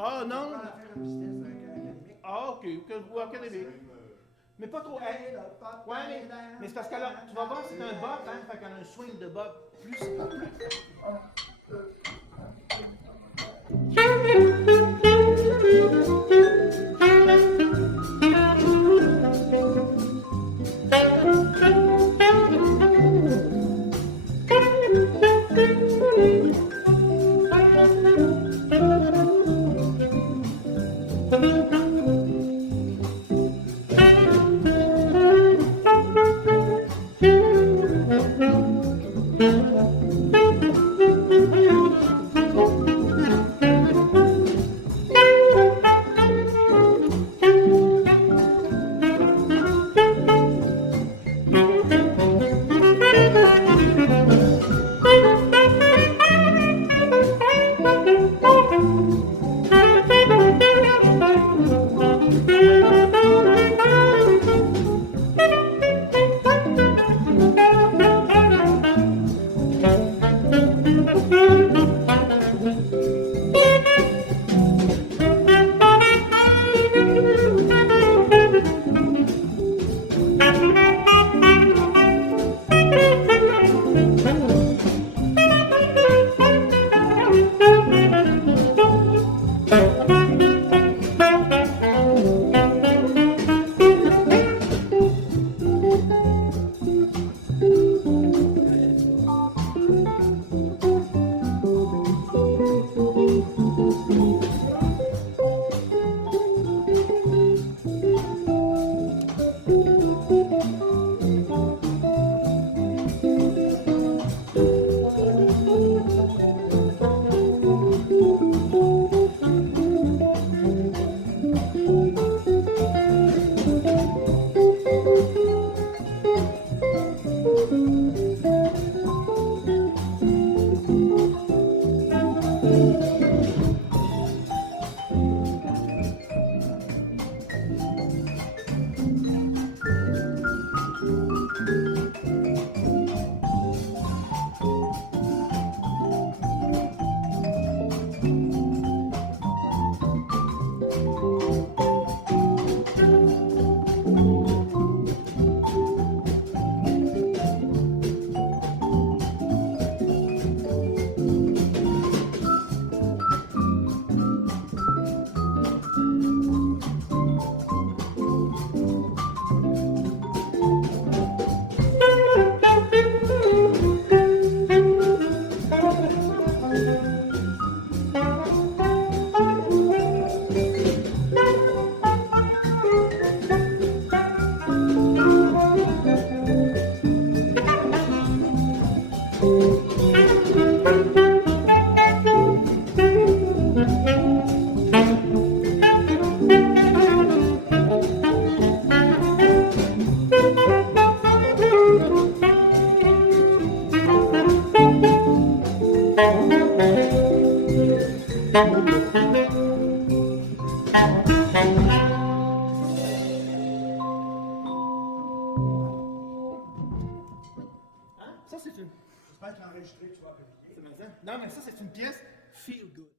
Ah non! On va faire une petite test académique. Ah, ok, ou académique. Mais pas trop. Hey, ouais, mais c'est parce que là, tu vas voir, c'est un bop, hein, fait qu'on a un swing de bop plus. Ça, c'est une. J'espère que l'enregistré, tu vas publier. Non, mais ça, c'est une pièce feel good.